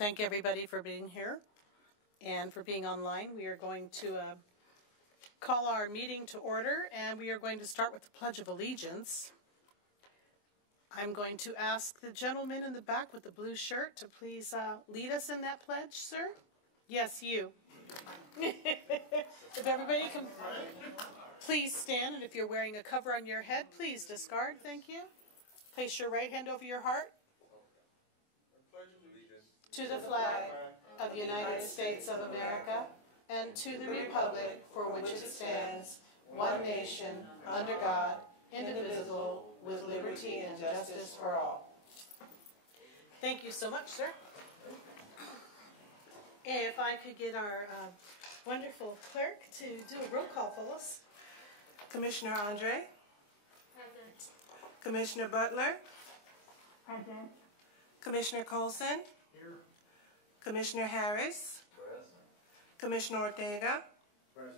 thank everybody for being here and for being online. We are going to call our meeting to order, and we are going to start with the Pledge of Allegiance. I'm going to ask the gentleman in the back with the blue shirt to please lead us in that pledge, sir. Yes, you. If everybody can please stand, and if you're wearing a cover on your head, please discard. Thank you. Place your right hand over your heart. To the flag of the United States of America and to the republic for which it stands, one nation, under God, indivisible, with liberty and justice for all. Thank you so much, sir. If I could get our wonderful clerk to do a roll call for us. Commissioner Andre? Present. Commissioner Butler? Present. Commissioner Colson? Here. Commissioner Harris? Present. Commissioner Ortega? Present.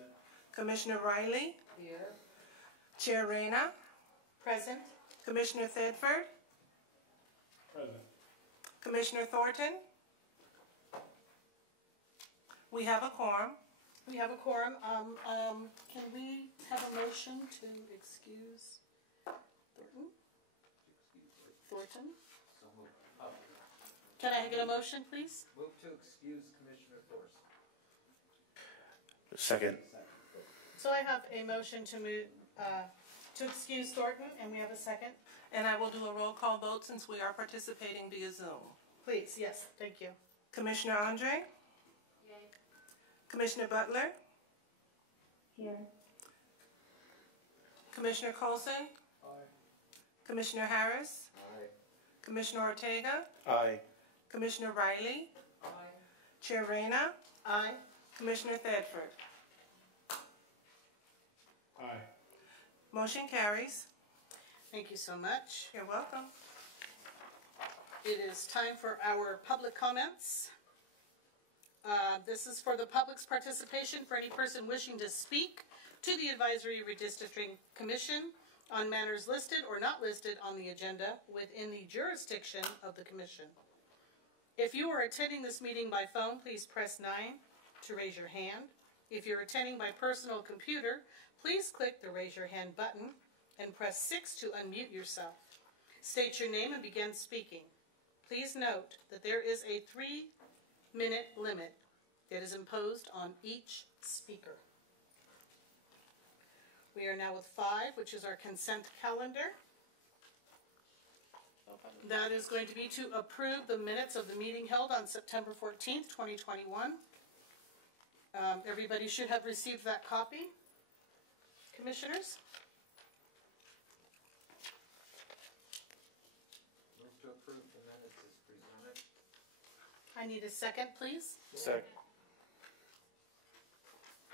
Commissioner Riley? Here. Chair Reyna? Present. Commissioner Thedford? Present. Commissioner Thornton? We have a quorum. We have a quorum. Can we have a motion to excuse Thornton? Thornton? So moved. Can I get a motion, please? Move to excuse Commissioner Thorson. Second. So I have a motion to move to excuse Thornton, and we have a second. And I will do a roll call vote since we are participating via Zoom. Please, yes, thank you. Commissioner Andre? Yay. Commissioner Butler? Here. Commissioner Colson? Aye. Commissioner Harris? Aye. Commissioner Ortega? Aye. Commissioner Riley? Aye. Chair Reyna? Aye. Commissioner Thedford? Aye. Motion carries. Thank you so much. You're welcome. It is time for our public comments. This is for the public's participation for any person wishing to speak to the Advisory Redistricting Commission on matters listed or not listed on the agenda within the jurisdiction of the Commission. If you are attending this meeting by phone, please press 9 to raise your hand. If you're attending by personal computer, please click the raise your hand button and press 6 to unmute yourself. State your name and begin speaking. Please note that there is a 3-minute limit that is imposed on each speaker. We are now with 5, which is our consent calendar. That is going to be to approve the minutes of the meeting held on September 14th, 2021. Everybody should have received that copy. Commissioners? Move to approve the minutes as presented. I need a second, please. Second.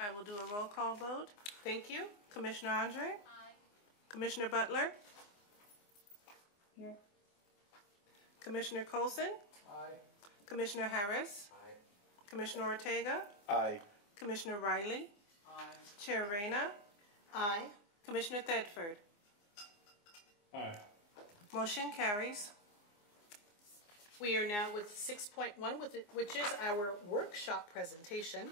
I will do a roll call vote. Thank you. Commissioner Andre? Aye. Commissioner Butler? Here. Commissioner Colson? Aye. Commissioner Harris? Aye. Commissioner Ortega? Aye. Commissioner Riley? Aye. Chair Reyna? Aye. Commissioner Thedford? Aye. Motion carries. We are now with 6.1, which is our workshop presentation.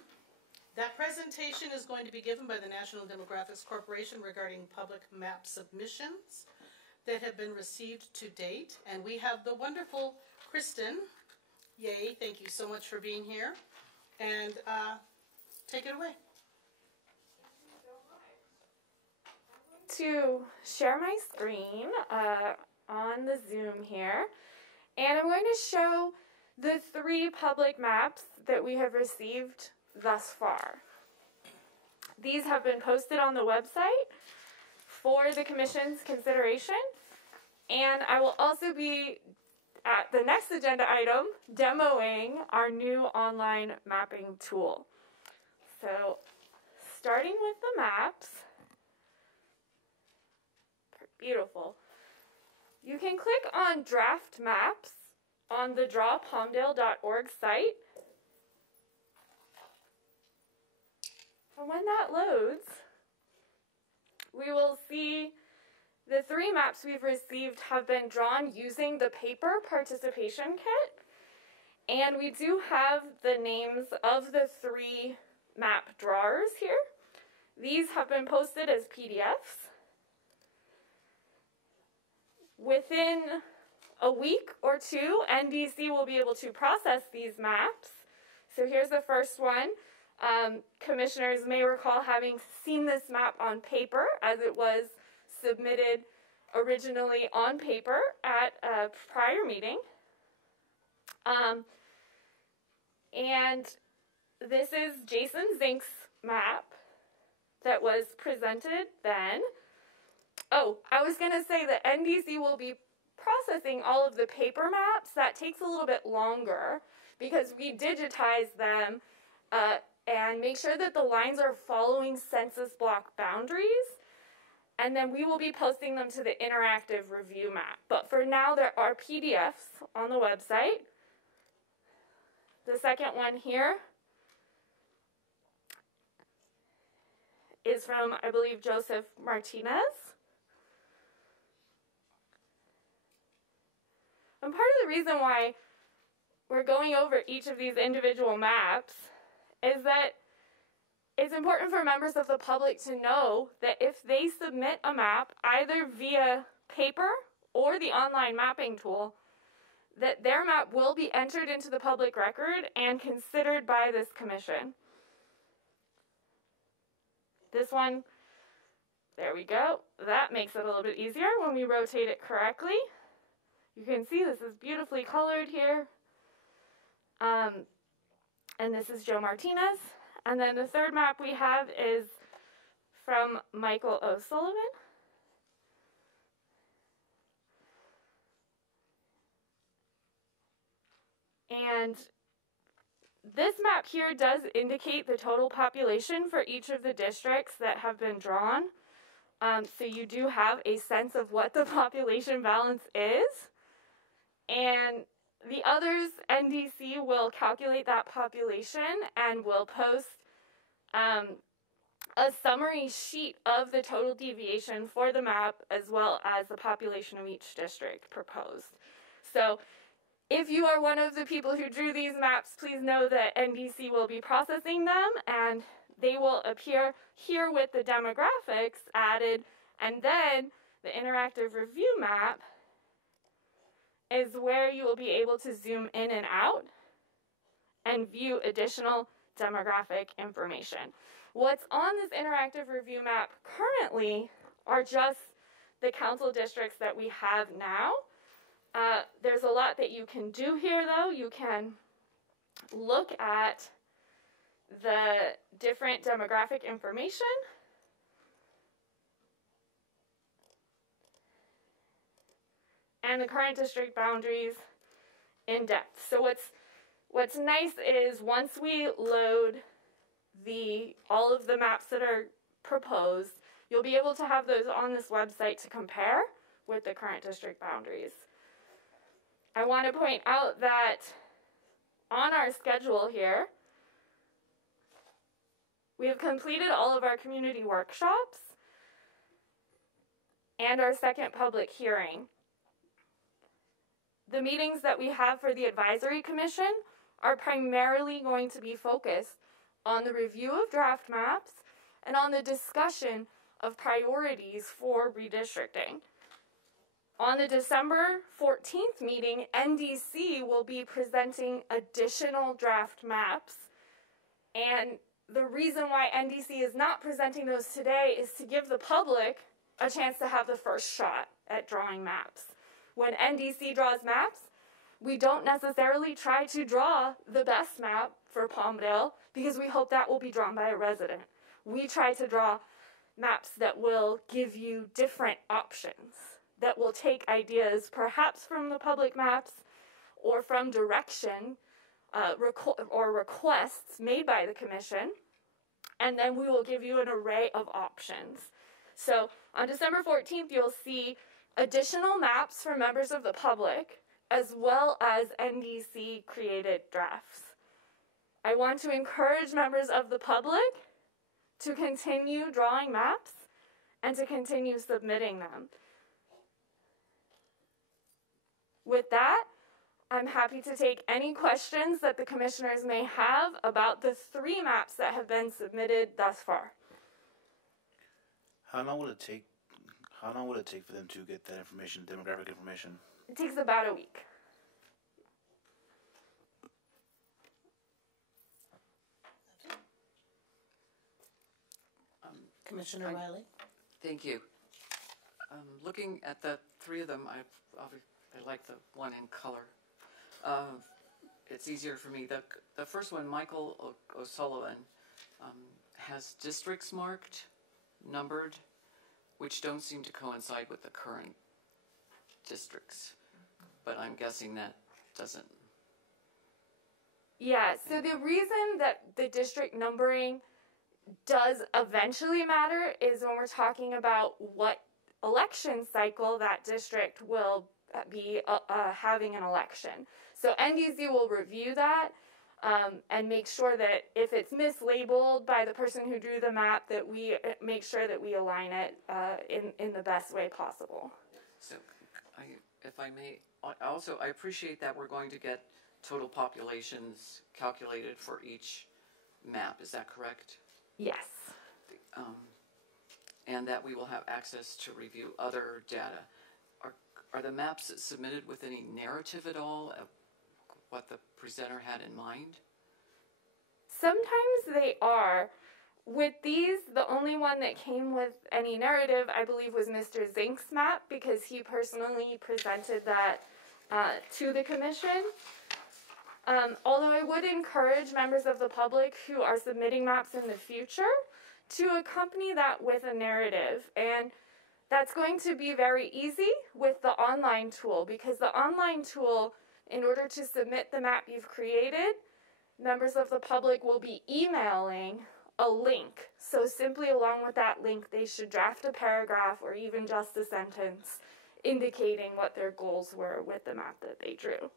That presentation is going to be given by the National Demographics Corporation regarding public map submissions that have been received to date. And we have the wonderful Kristen. Yay, thank you so much for being here. And take it away. To share my screen on the Zoom here, and I'm going to show the 3 public maps that we have received thus far. These have been posted on the website for the Commission's consideration, and I will also be at the next agenda item demoing our new online mapping tool. So starting with the maps, beautiful. You can click on Draft Maps on the drawpalmdale.org site. And when that loads, we will see the 3 maps we've received have been drawn using the paper participation kit. And we do have the names of the 3 map drawers here. These have been posted as PDFs. Within a week or 2, NDC will be able to process these maps. So here's the first one. Commissioners may recall having seen this map on paper as it was submitted originally on paper at a prior meeting. And this is Jason Zink's map that was presented then. Oh, I was going to say that NDC will be processing all of the paper maps. That takes a little bit longer because we digitize them and make sure that the lines are following census block boundaries. And then we will be posting them to the interactive review map. But for now, there are PDFs on the website. The second one here is from, I believe, Joseph Martinez. And part of the reason why we're going over each of these individual maps is that it's important for members of the public to know that if they submit a map, either via paper or the online mapping tool, that their map will be entered into the public record and considered by this commission. This one, there we go. That makes it a little bit easier when we rotate it correctly. You can see this is beautifully colored here. And this is Joe Martinez. And then the third map we have is from Michael O'Sullivan. And this map here does indicate the total population for each of the districts that have been drawn. So you do have a sense of what the population balance is. And the others, NDC will calculate that population and will post a summary sheet of the total deviation for the map as well as the population of each district proposed. So if you are one of the people who drew these maps, please know that NDC will be processing them and they will appear here with the demographics added, and then the interactive review map is where you will be able to zoom in and out and view additional demographic information. What's on this interactive review map currently are just the council districts that we have now. There's a lot that you can do here, though. You can look at the different demographic information. And the current district boundaries in depth. So what's nice is once we load all of the maps that are proposed, you'll be able to have those on this website to compare with the current district boundaries. I want to point out that on our schedule here, we have completed all of our community workshops and our second public hearing. The meetings that we have for the Advisory Commission are primarily going to be focused on the review of draft maps and on the discussion of priorities for redistricting. On the December 14th meeting, NDC will be presenting additional draft maps. And the reason why NDC is not presenting those today is to give the public a chance to have the first shot at drawing maps. When NDC draws maps, we don't necessarily try to draw the best map for Palmdale because we hope that will be drawn by a resident. We try to draw maps that will give you different options, that will take ideas perhaps from the public maps or from direction or requests made by the commission, and then we will give you an array of options. So on December 14th, you'll see additional maps for members of the public, as well as NDC created drafts. I want to encourage members of the public to continue drawing maps and to continue submitting them. With that, I'm happy to take any questions that the commissioners may have about the 3 maps that have been submitted thus far. How long will it take? How long will it take for them to get that information, demographic information? It takes about a week. Commissioner Riley? Thank you. Looking at the 3 of them, I like the one in color. It's easier for me. The first one, Michael O'Sullivan, has districts marked, numbered, which don't seem to coincide with the current districts. But I'm guessing that doesn't. Yeah, so the reason that the district numbering does eventually matter is when we're talking about what election cycle that district will be having an election. So NDZ will review that and make sure that if it's mislabeled by the person who drew the map, that we make sure that we align it in the best way possible. So, if I may, also I appreciate that we're going to get total populations calculated for each map. Is that correct? Yes. And that we will have access to review other data. Are the maps submitted with any narrative at all of what the presenter had in mind? Sometimes they are. With these, the only one that came with any narrative, I believe, was Mr. Zink's map, because he personally presented that to the commission. Although I would encourage members of the public who are submitting maps in the future to accompany that with a narrative. And that's going to be very easy with the online tool, because the online tool, in order to submit the map you've created, members of the public will be emailing a link. So simply along with that link, they should draft a paragraph or even just a sentence indicating what their goals were with the map that they drew.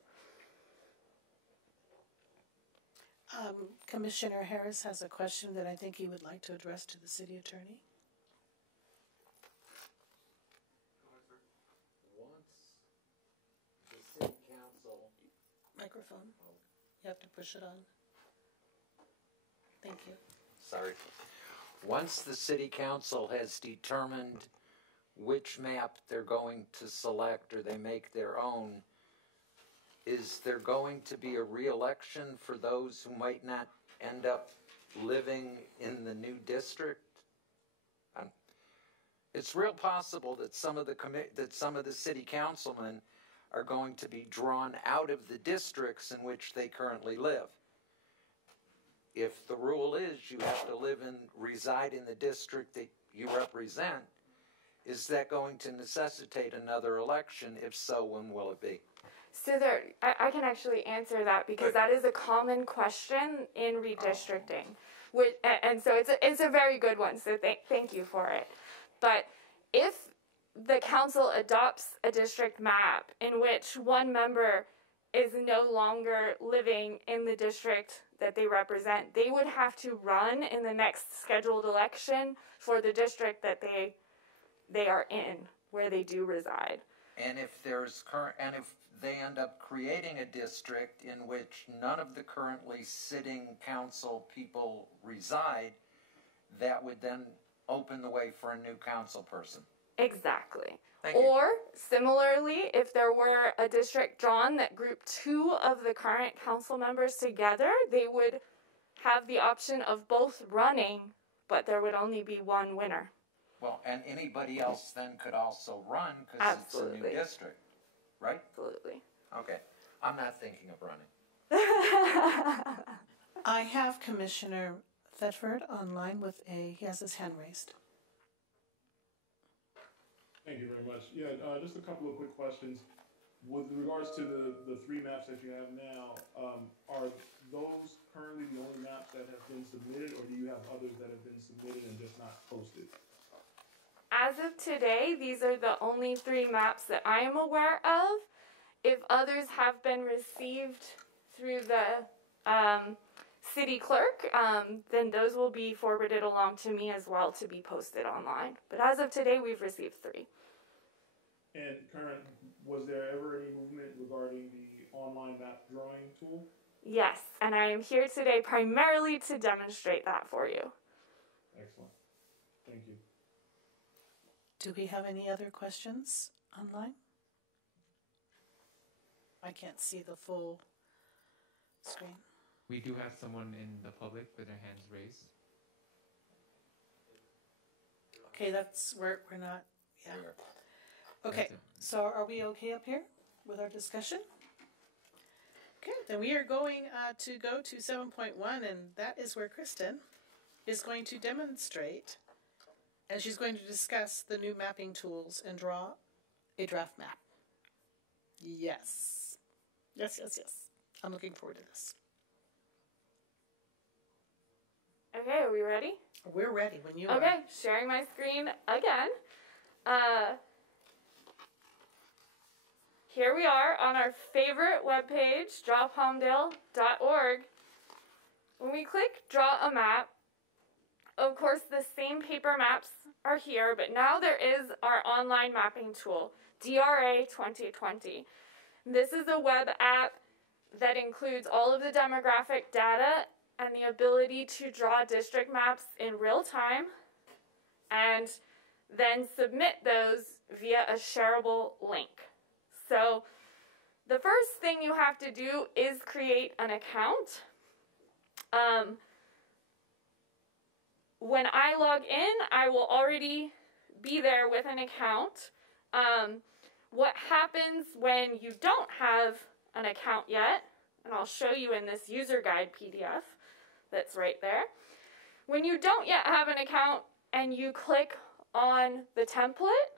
Commissioner Harris has a question that I think he would like to address to the city attorney. Once the city council, Microphone. You have to push it on. Thank you. sorry, once the city council has determined which map they're going to select or they make their own, is there going to be a re-election for those who might not end up living in the new district? It's real possible that some of the city councilmen are going to be drawn out of the districts in which they currently live. If the rule is you have to reside in the district that you represent, is that going to necessitate another election? If so, when will it be? So I can actually answer that, because that is a common question in redistricting. And so it's a very good one, so thank you for it. But if the council adopts a district map in which one member is no longer living in the district that they represent, they would have to run in the next scheduled election for the district that they are in, where they do reside. And if they end up creating a district in which none of the currently sitting council people reside, that would then open the way for a new council person. Exactly. Thank you. Or, similarly, if there were a district drawn that grouped 2 of the current council members together, they would have the option of both running, but there would only be one winner. Well, and anybody else then could also run because it's a new district, right? Absolutely. Okay. I'm not thinking of running. I have Commissioner Thetford online he has his hand raised. Thank you very much. Yeah, just a couple of quick questions. With regards to the 3 maps that you have now, are those currently the only maps that have been submitted, or do you have others that have been submitted and just not posted? As of today, these are the only 3 maps that I am aware of. If others have been received through the city clerk, then those will be forwarded along to me as well to be posted online. But as of today, we've received 3. And was there ever any movement regarding the online map drawing tool? Yes, and I am here today primarily to demonstrate that for you. Excellent. Thank you. Do we have any other questions online? I can't see the full screen. We do have someone in the public with their hands raised. Okay, that's where we're not, yeah. Okay, That's it. so are we okay up here with our discussion? Okay, then we are going to go to 7.1, and that is where Kristen is going to demonstrate, and she's going to discuss the new mapping tools and draw a draft map. Yes. Yes, yes, yes. I'm looking forward to this. Okay, are we ready? We're ready when you are. Okay, sharing my screen again. Here we are on our favorite webpage, drawpalmdale.org. When we click Draw a Map, of course the same paper maps are here, but now there is our online mapping tool, DRA 2020. This is a web app that includes all of the demographic data and the ability to draw district maps in real time and then submit those via a shareable link. So the first thing you have to do is create an account. When I log in, I will already be there with an account. What happens when you don't have an account yet, and I'll show you in this user guide PDF that's right there. When you don't yet have an account and you click on the template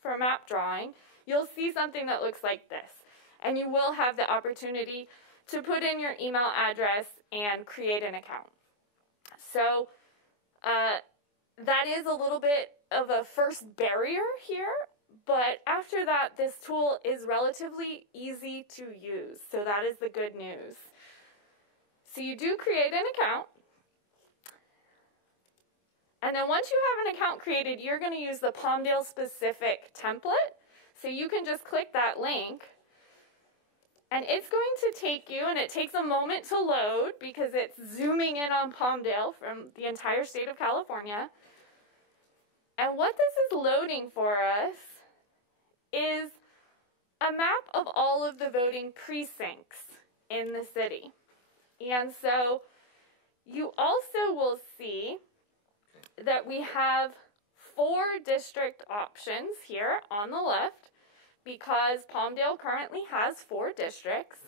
for map drawing, you'll see something that looks like this. And you will have the opportunity to put in your email address and create an account. So that is a little bit of a first barrier here, but after that, this tool is relatively easy to use. So that is the good news. So you do create an account. And then once you have an account created, you're going to use the Palmdale specific template. So you can just click that link. And it's going to take you, and it takes a moment to load because it's zooming in on Palmdale from the entire state of California. And what this is loading for us is a map of all of the voting precincts in the city. And so you also will see that we have 4 district options here on the left because Palmdale currently has 4 districts.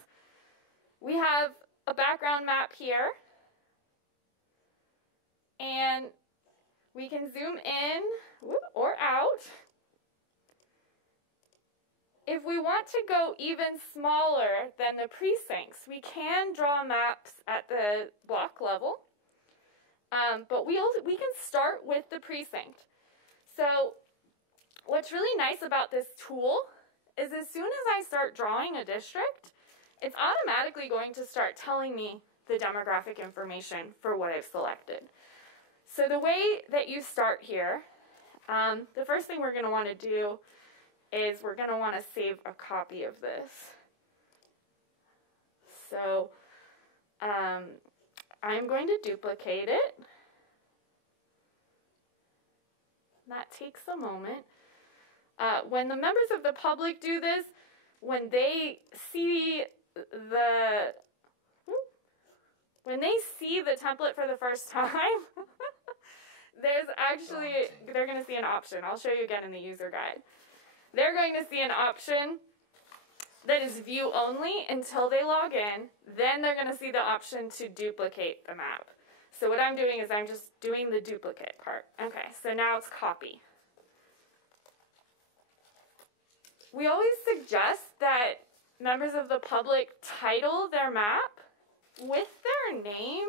We have a background map here, and we can zoom in or out. If we want to go even smaller than the precincts, we can draw maps at the block level, but we can start with the precinct. So what's really nice about this tool is as soon as I start drawing a district, it's automatically going to start telling me the demographic information for what I've selected. So the way that you start here, the first thing we're going to want to do is we're going to want to save a copy of this. So I'm going to duplicate it. That takes a moment. When the members of the public do this, when they see the template for the first time, they're going to see an option. I'll show you again in the user guide. They're going to see an option that is view only until they log in. Then they're going to see the option to duplicate the map. So what I'm doing is I'm just doing the duplicate part. Okay, so now it's copy. We always suggest that members of the public title their map with their name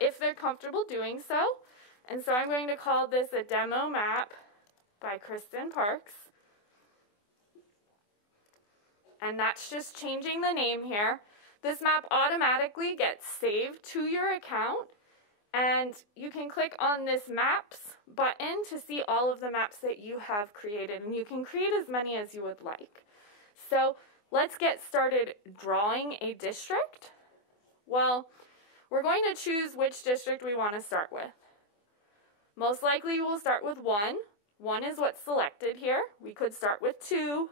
if they're comfortable doing so. And so I'm going to call this a demo map by Kristen Parks. And that's just changing the name here. This map automatically gets saved to your account, and you can click on this Maps button to see all of the maps that you have created, and you can create as many as you would like. So let's get started drawing a district. Well, we're going to choose which district we want to start with. Most likely we'll start with 1. 1 is what's selected here. We could start with 2,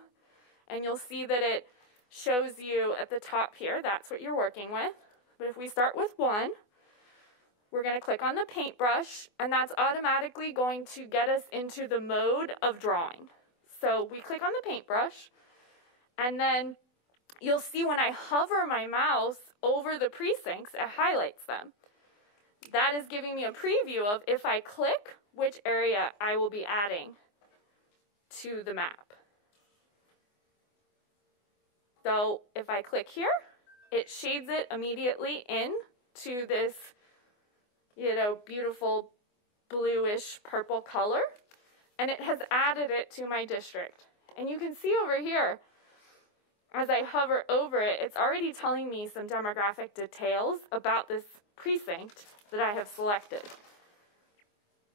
and you'll see that it shows you at the top here, that's what you're working with. But if we start with 1, we're going to click on the paintbrush, and that's automatically going to get us into the mode of drawing. So we click on the paintbrush, and then you'll see when I hover my mouse over the precincts, it highlights them. That is giving me a preview of if I click, which area I will be adding to the map. So if I click here, it shades it immediately into this, beautiful bluish purple color, and it has added it to my district. And you can see over here, as I hover over it, it's already telling me some demographic details about this precinct that I have selected.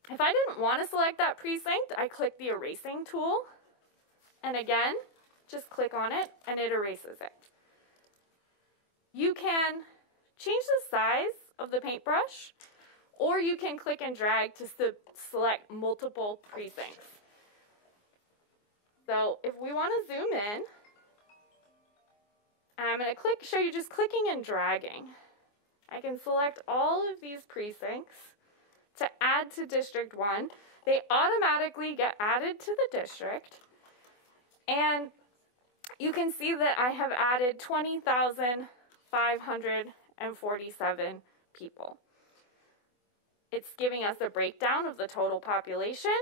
If I didn't want to select that precinct, I click the erasing tool, and again, just click on it, and it erases it. You can change the size of the paintbrush, or you can click and drag to select multiple precincts. So if we want to zoom in, I'm going to show you just clicking and dragging. I can select all of these precincts to add to District 1. They automatically get added to the district, and you can see that I have added 20,547 people. It's giving us a breakdown of the total population,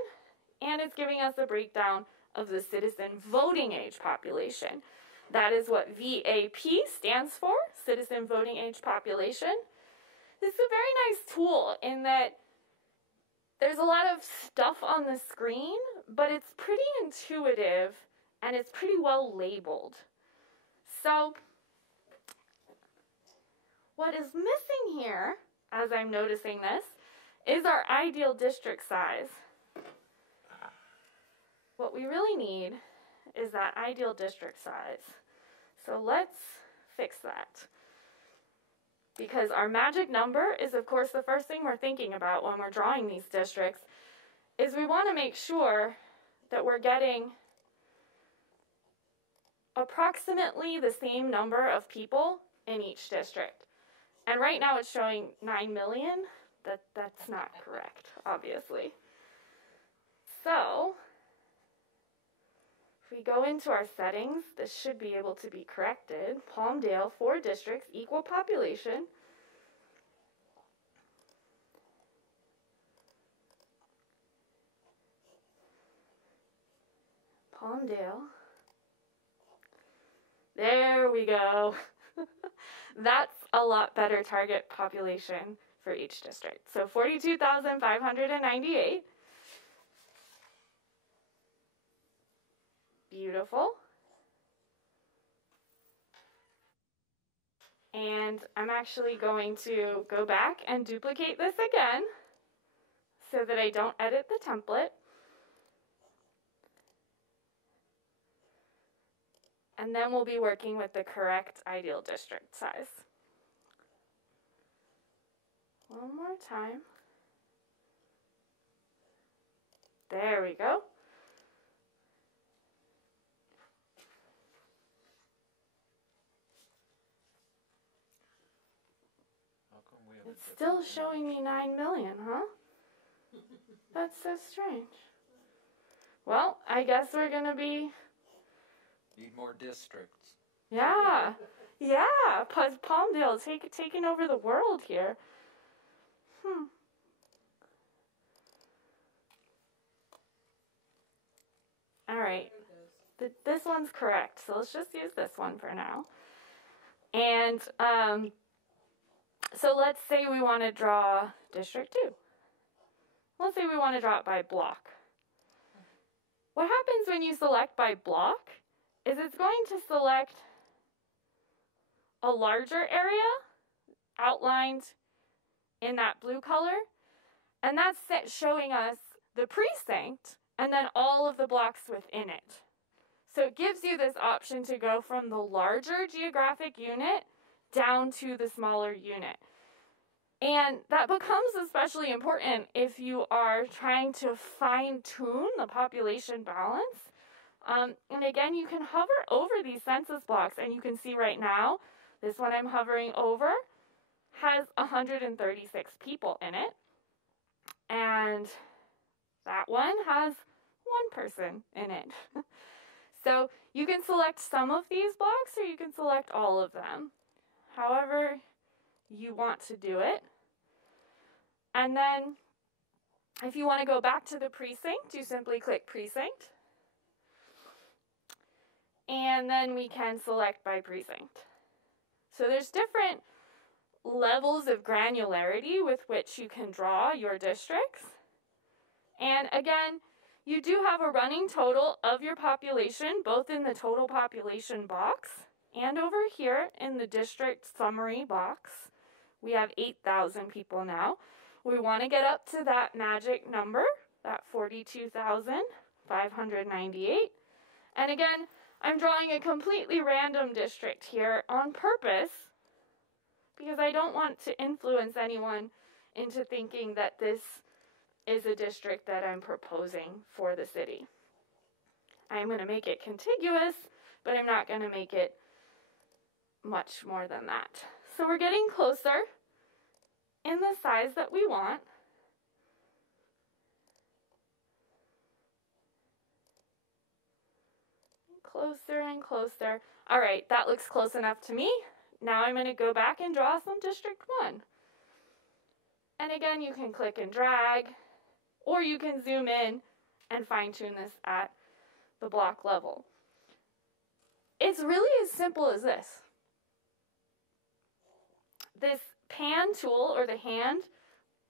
and it's giving us a breakdown of the citizen voting age population. That is what VAP stands for, Citizen Voting Age Population. This is a very nice tool in that there's a lot of stuff on the screen, but it's pretty intuitive and it's pretty well labeled. So what is missing here, as I'm noticing this, is our ideal district size. What we really need is that ideal district size. So let's fix that. Because our magic number is, of course, the first thing we're thinking about when we're drawing these districts, is we want to make sure that we're getting approximately the same number of people in each district. And right now it's showing 9 million. That's not correct, obviously. So if we go into our settings, this should be able to be corrected. Palmdale, 4 districts, equal population. Palmdale. There we go. That's a lot better target population for each district. So 42,598. Beautiful. And I'm actually going to go back and duplicate this again so that I don't edit the template. And then we'll be working with the correct ideal district size. One more time. There we go. It's still showing me 9 million, huh? That's so strange. Well, I guess we're going to be... Need more districts. Yeah. Yeah. Palmdale taking over the world here. All right. This one's correct. So let's just use this one for now. And so let's say we want to draw District 2. Let's say we want to draw it by block. What happens when you select by block is it's going to select a larger area outlined in that blue color, and that's showing us the precinct and then all of the blocks within it. So it gives you this option to go from the larger geographic unit down to the smaller unit. And that becomes especially important if you are trying to fine-tune the population balance. And again, you can hover over these census blocks, and you can see right now, this one I'm hovering over has 136 people in it. And that one has one person in it. So you can select some of these blocks, or you can select all of them, however you want to do it. And then if you want to go back to the precinct, you simply click precinct. And then we can select by precinct. So there's different levels of granularity with which you can draw your districts. And again, you do have a running total of your population, both in the total population box and over here in the district summary box. We have 8,000 people now. We want to get up to that magic number, that 42,598. And again, I'm drawing a completely random district here on purpose because I don't want to influence anyone into thinking that this is a district that I'm proposing for the city. I'm going to make it contiguous, but I'm not going to make it much more than that. So we're getting closer in the size that we want. Closer and closer. All right, that looks close enough to me. Now I'm going to go back and draw some District 1. And again, you can click and drag, or you can zoom in and fine-tune this at the block level. It's really as simple as this. This pan tool, or the hand,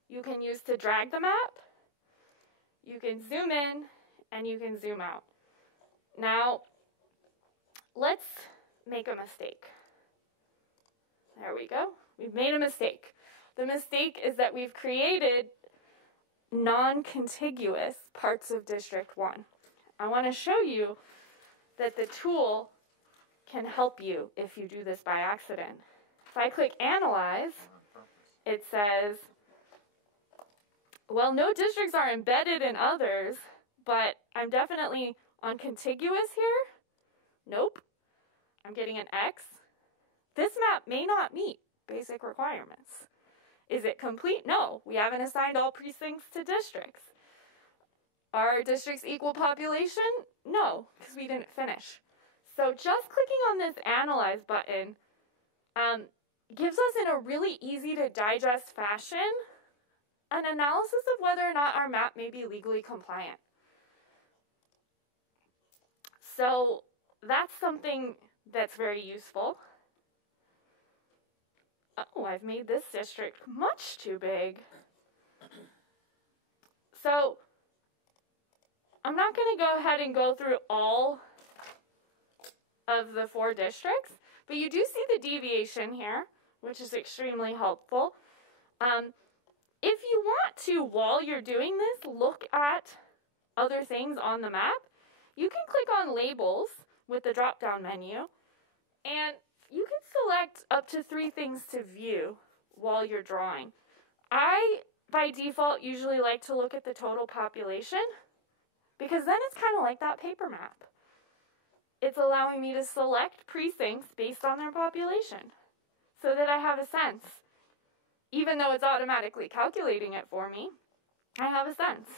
you can use to drag the map. You can zoom in, and you can zoom out. Now, let's make a mistake. There we go. We've made a mistake. The mistake is that we've created non-contiguous parts of District 1. I want to show you that the tool can help you if you do this by accident. If I click Analyze, it says, well, no districts are embedded in others, but I'm definitely on contiguous here. Nope. I'm getting an X. This map may not meet basic requirements. Is it complete? No. We haven't assigned all precincts to districts. Are districts equal population? No, because we didn't finish. So just clicking on this Analyze button gives us, in a really easy to digest fashion, an analysis of whether or not our map may be legally compliant. So that's something that's very useful. Oh, I've made this district much too big. So I'm not going to go ahead and go through all of the 4 districts, but you do see the deviation here, which is extremely helpful. If you want to, while you're doing this, look at other things on the map, you can click on Labels with the drop-down menu, and you can select up to 3 things to view while you're drawing. I, by default, usually like to look at the total population, because then it's kind of like that paper map. It's allowing me to select precincts based on their population so that I have a sense. Even though it's automatically calculating it for me, I have a sense.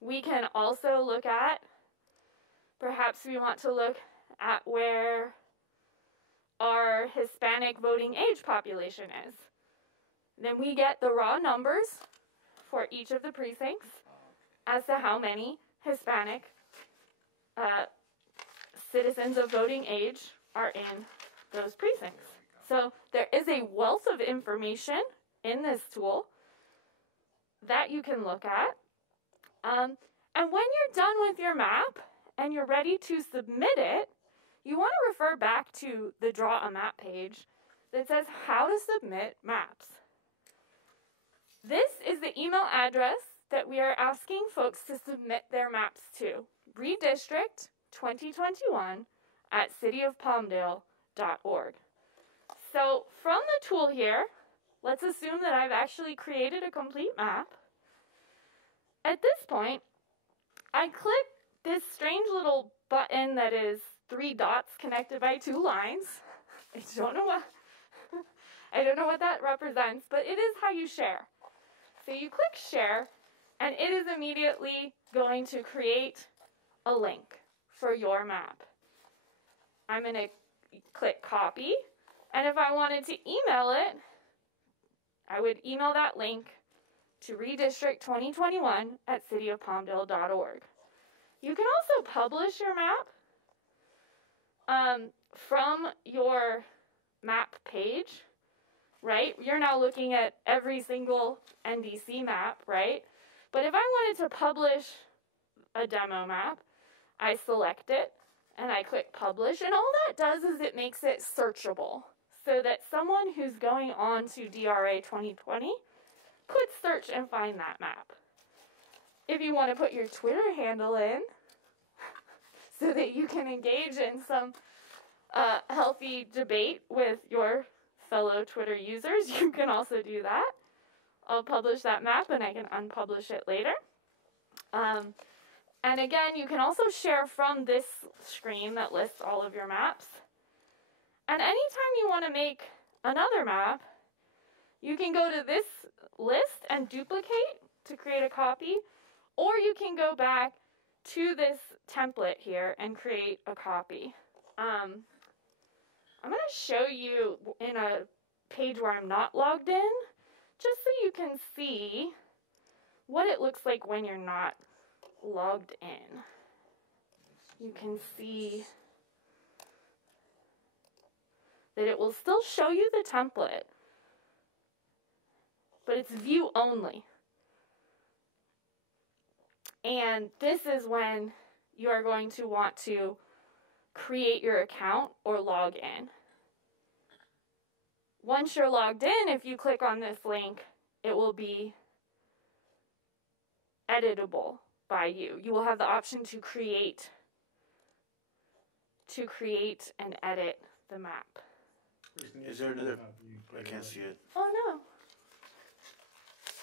We can also look at, perhaps we want to look at where our Hispanic voting age population is. Then we get the raw numbers for each of the precincts as to how many Hispanic citizens of voting age are in those precincts. So there is a wealth of information in this tool that you can look at. And when you're done with your map and you're ready to submit it, you want to refer back to the Draw a Map page that says how to submit maps. This is the email address that we are asking folks to submit their maps to. Redistrict redistrict2021 at cityofpalmdale.org. So from the tool here, let's assume that I've actually created a complete map. At this point, I click this strange little button that is 3 dots connected by 2 lines. I don't know what that represents, but it is how you share. So you click share, and it is immediately going to create a link for your map. I'm going to click copy, and if I wanted to email it, I would email that link to Redistrict2021 at cityofpalmdale.org. You can also publish your map from your map page, right? You're now looking at every single NDC map, right? But if I wanted to publish a demo map, I select it and I click publish, and all that does is it makes it searchable so that someone who's going on to DRA 2020 could search and find that map. If you want to put your Twitter handle in so that you can engage in some healthy debate with your fellow Twitter users, you can also do that. I'll publish that map and I can unpublish it later. And again, you can also share from this screen that lists all of your maps. And anytime you want to make another map, you can go to this list and duplicate to create a copy, or you can go back to this template here and create a copy. I'm going to show you in a page where I'm not logged in, just so you can see what it looks like when you're not logged in. You can see that it will still show you the template, but it's view only. And this is when you are going to want to create your account or log in. Once you're logged in, if you click on this link, it will be editable by you. You will have the option to create and edit the map. Is there another? I can't see it. Oh no.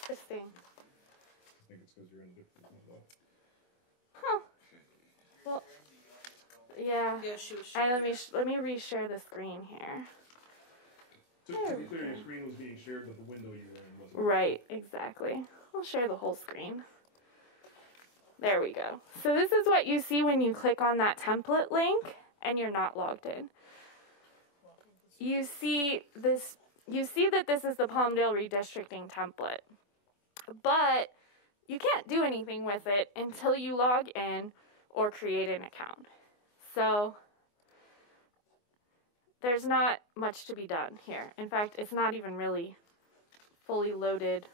This thing. I think it's because you're in a different one. Huh. Well, yeah. Yeah, she was. And let me reshare the screen here. To be clear, your screen was being shared, but the window you were in wasn't. Right, exactly. I'll share the whole screen. There we go. So this is what you see when you click on that template link and you're not logged in. You see that this is the Palmdale redistricting template. But you can't do anything with it until you log in or create an account. So there's not much to be done here. In fact, it's not even really fully loaded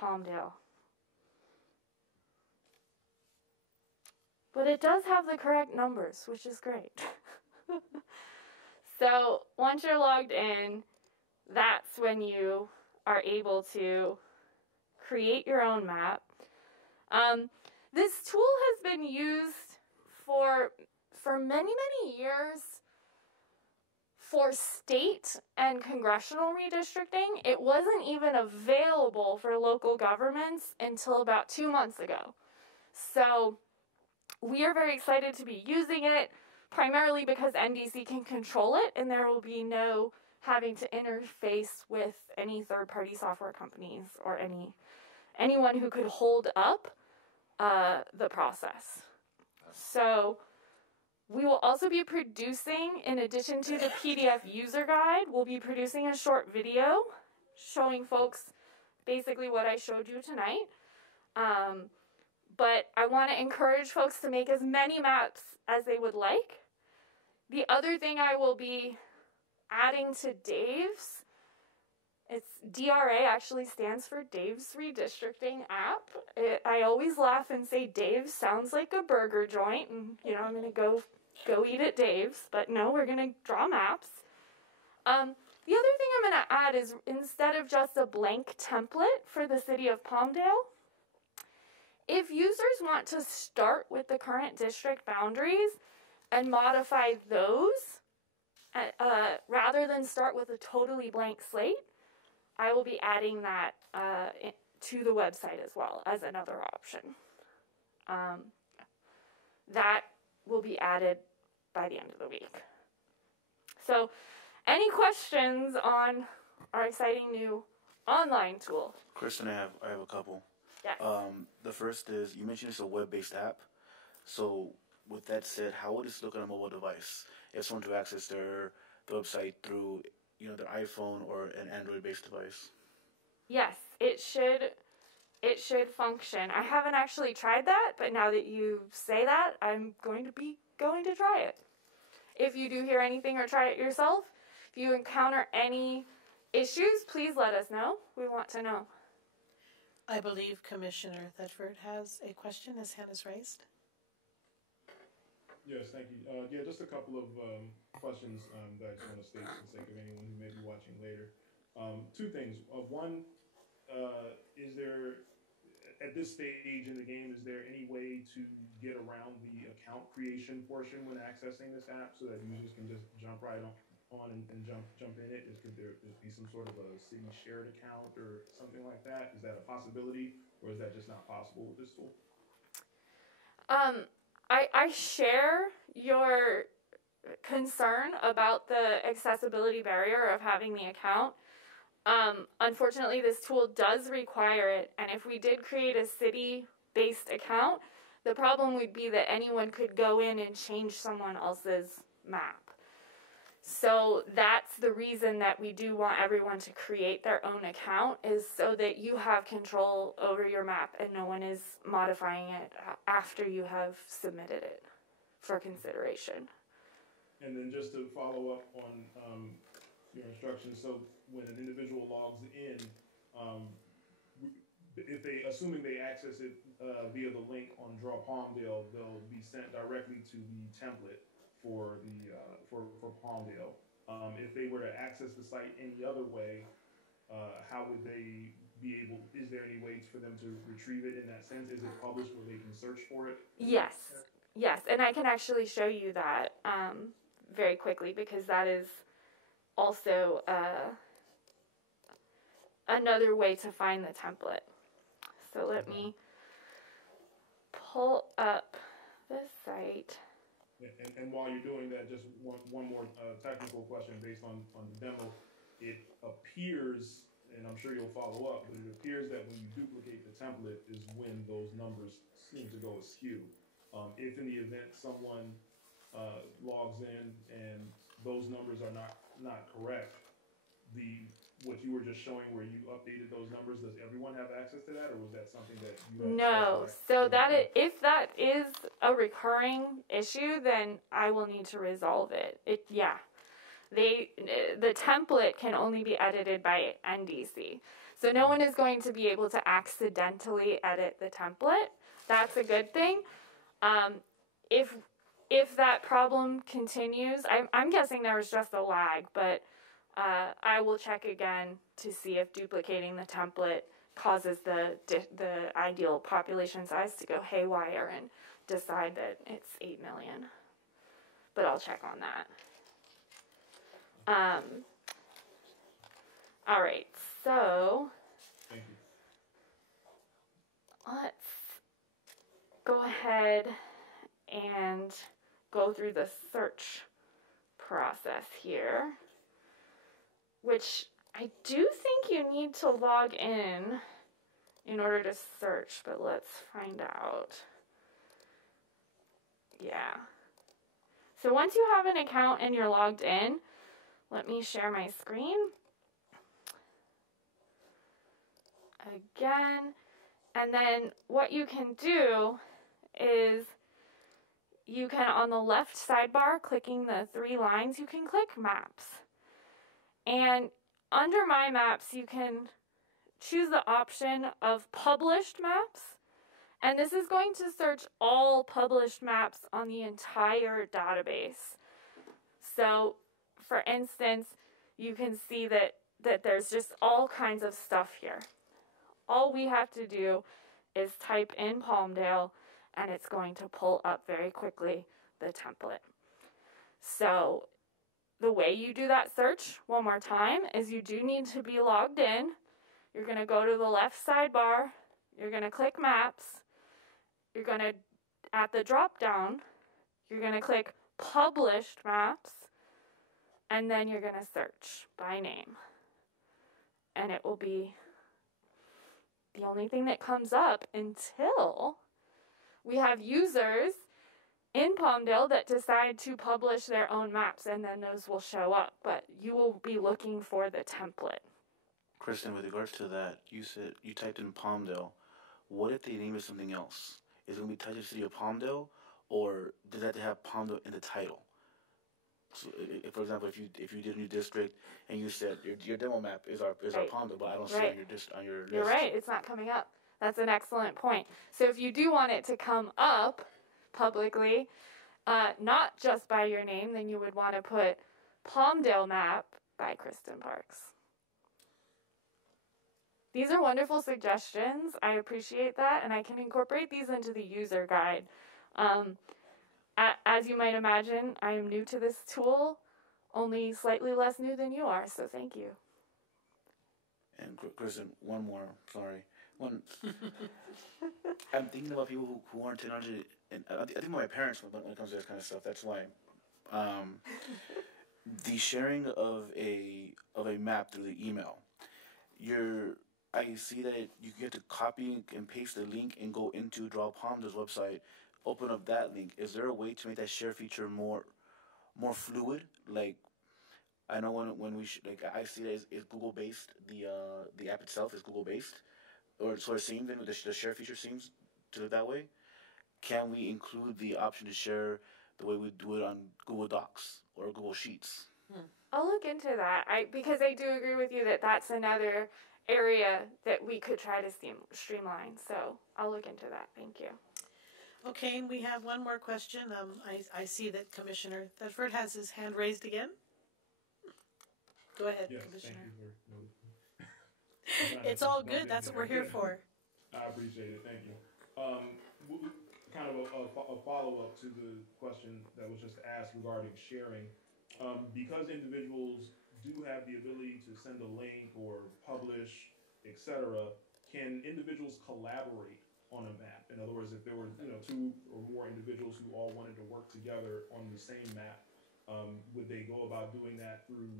Palmdale. But it does have the correct numbers, which is great. So once you're logged in, that's when you are able to create your own map. This tool has been used for many, many years for state and congressional redistricting. It wasn't even available for local governments until about 2 months ago. So we are very excited to be using it, primarily because NDC can control it and there will be no having to interface with any third-party software companies or anyone who could hold up the process. So we will also be producing, in addition to the PDF user guide, we'll be producing a short video showing folks basically what I showed you tonight. But I want to encourage folks to make as many maps as they would like. The other thing I will be adding to Dave's, it's DRA actually stands for Dave's Redistricting app. I always laugh and say Dave sounds like a burger joint, and I'm going to go eat at Dave's, but no, we're going to draw maps. The other thing I'm going to add is, instead of just a blank template for the city of Palmdale, If users want to start with the current district boundaries and modify those, rather than start with a totally blank slate, I will be adding that to the website as well as another option. That will be added by the end of the week. So, any questions on our exciting new online tool? Kristen, I have a couple. Yes. The first is, you mentioned it's a web-based app. So with that said, how would this look on a mobile device? If someone to access the website through, their iPhone or an Android-based device? Yes, it should function. I haven't actually tried that, but now that you say that, I'm going to try it. If you do hear anything or try it yourself, if you encounter any issues, please let us know. We want to know. I believe Commissioner Thetford has a question. His hand is raised. Yes, thank you. Yeah, just a couple of questions that I just want to state for the sake of anyone who may be watching later. Two things. One, is there, at this stage in the game, is there any way to get around the account creation portion when accessing this app so that users can just jump right on and jump in it? Could there be some sort of a city shared account or something like that? Is that a possibility, or is that just not possible with this tool? I share your concern about the accessibility barrier of having the account. Unfortunately, this tool does require it, and if we did create a city-based account, the problem would be that anyone could go in and change someone else's map. So that's the reason that we do want everyone to create their own account, is so that you have control over your map and no one is modifying it after you have submitted it for consideration. And then just to follow up on your instructions, so when an individual logs in, assuming they access it via the link on Draw Palmdale, they'll be sent directly to the template for Palmdale. If they were to access the site any other way, how would they be able? Is there any way for them to retrieve it in that sense? Is it published where they can search for it? Yes, and I can actually show you that very quickly, because that is also another way to find the template. So let me pull up the site. And while you're doing that, just one more technical question based on the demo. It appears, and I'm sure you'll follow up, but it appears that when you duplicate the template is when those numbers seem to go askew. If in the event someone logs in and those numbers are not correct, what you were just showing where you updated those numbers, does everyone have access to that, or was that something that you had? No. So if that is a recurring issue, then I will need to resolve it. The template can only be edited by NDC. So no one is going to be able to accidentally edit the template. That's a good thing. If that problem continues, I'm guessing there was just a lag, but I will check again to see if duplicating the template causes the ideal population size to go haywire and decide that it's 8 million. But I'll check on that. All right, so thank you. Let's go ahead and go through the search process here, which I do think you need to log in order to search, but let's find out. Yeah. So once you have an account and you're logged in, let me share my screen. Again, and then what you can do is you can, on the left sidebar, clicking the 3 lines, you can click Maps. And under My Maps, you can choose the option of Published Maps. And this is going to search all published maps on the entire database. So, for instance, you can see that there's just all kinds of stuff here. All we have to do is type in Palmdale, and it's going to pull up very quickly the template. So the way you do that search, one more time, is you do need to be logged in. You're going to go to the left sidebar. You're going to click Maps. You're going to, at the drop down, you're going to click Published Maps, and then you're going to search by name. And it will be the only thing that comes up until we have users in Palmdale that decide to publish their own maps, and then those will show up. But you will be looking for the template. Kristen, with regards to that, you said you typed in Palmdale. What if they name it something else? Is it going to be tied to the city of Palmdale, or does that have Palmdale in the title? So, for example, if you did a new district and you said your demo map is our Palmdale, but I don't see it on your list. You're right. It's not coming up. That's an excellent point. So if you do want it to come up publicly, not just by your name, then you would want to put Palmdale map by Kristen Parks. These are wonderful suggestions. I appreciate that, and I can incorporate these into the user guide. As you might imagine, I am new to this tool, only slightly less new than you are, so thank you. And Kristen, one more, sorry. I'm thinking about people who aren't technology, and I think about my parents when it comes to this kind of stuff. That's why the sharing of a map through the email, I see that you get to copy and paste the link and go into Draw Palmdale's website, open up that link. Is there a way to make that share feature more fluid? Like, I know when we I see that it's Google based. The app itself is Google based, or sort of seems the share feature seems to look that way. Can we include the option to share the way we do it on Google Docs or Google Sheets? I'll look into that. Because I do agree with you that that's another area that we could try to streamline. So I'll look into that. Thank you. Okay, and we have one more question. I see that Commissioner Thedford has his hand raised again. Go ahead, yes, Commissioner. Thank you for It's all good. That's what we're here for. I appreciate it. Thank you. Kind of a follow-up to the question that was just asked regarding sharing. Because individuals do have the ability to send a link or publish, etc., can individuals collaborate on a map? In other words, if there were two or more individuals who all wanted to work together on the same map, would they go about doing that through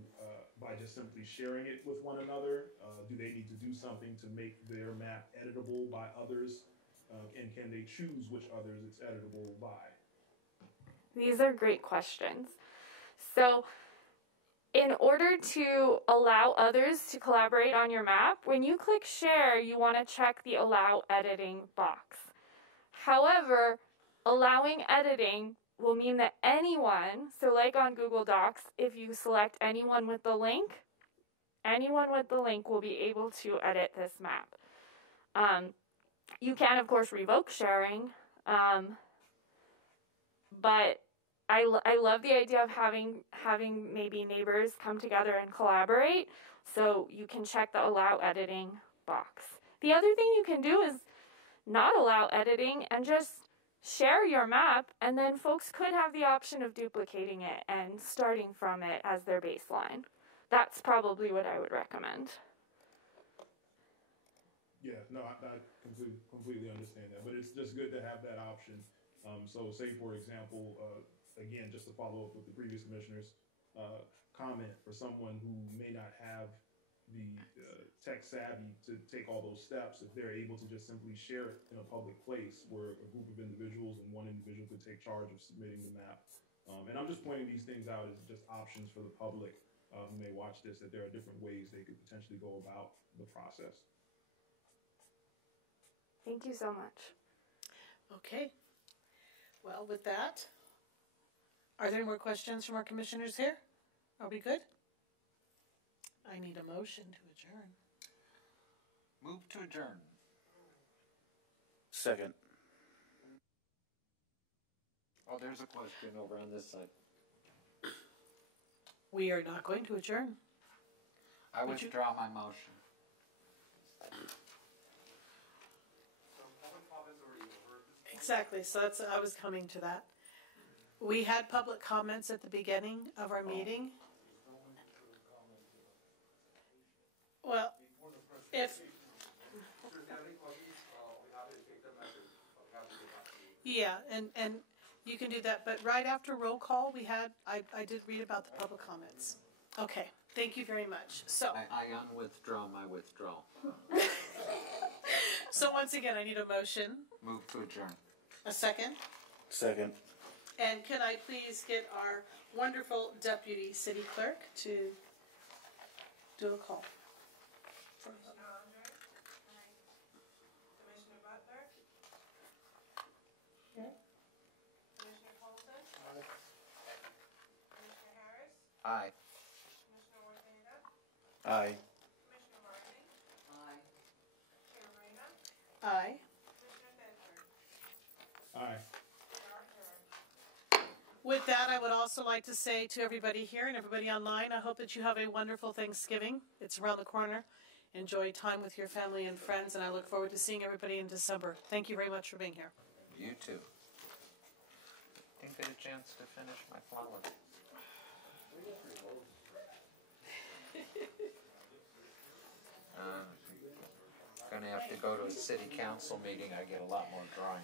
by just simply sharing it with one another? Do they need to do something to make their map editable by others? And can they choose which others it's editable by? These are great questions. So in order to allow others to collaborate on your map, when you click share, you want to check the allow editing box. However, allowing editing will mean that anyone, so like on Google Docs, if you select anyone with the link will be able to edit this map. You can, of course, revoke sharing, but I love the idea of having maybe neighbors come together and collaborate, so you can check the allow editing box. The other thing you can do is not allow editing and just share your map, and then folks could have the option of duplicating it and starting from it as their baseline. That's probably what I would recommend. Yeah, no, I completely understand that, but it's just good to have that option. So say, for example, again, just to follow up with the previous commissioner's comment, for someone who may not have the tech savvy to take all those steps, if they're able to just simply share it in a public place where a group of individuals and one individual could take charge of submitting the map. And I'm just pointing these things out as just options for the public who may watch this, that there are different ways they could potentially go about the process. Thank you so much. Okay. Well, with that, are there any more questions from our commissioners here? Are we good? I need a motion to adjourn. Move to adjourn. Second. Oh, there's a question over on this side. We are not going to adjourn. I withdraw my motion. Exactly, so that's, I was coming to that. We had public comments at the beginning of our meeting. Well, if, yeah, and you can do that, but right after roll call, we had, I did read about the public comments. Okay, thank you very much. So, I unwithdraw my withdrawal. so once again, I need a motion, Move to adjourn. a second, Second. and can I please get our wonderful deputy city clerk to do a call? Commissioner Andre? Aye. Commissioner Butler? Yes. Commissioner Colton? Aye. Commissioner Harris? Aye. Commissioner Ortega? Aye. Commissioner Martin? Aye. Chair Reyna? Aye. Commissioner Tedford? Aye. We are adjourned. With that, I would also like to say to everybody here and everybody online, I hope that you have a wonderful Thanksgiving. It's around the corner. Enjoy time with your family and friends, and I look forward to seeing everybody in December. Thank you very much for being here. You too. Didn't get a chance to finish my flower. Gonna have to go to a city council meeting. I get a lot more drawing.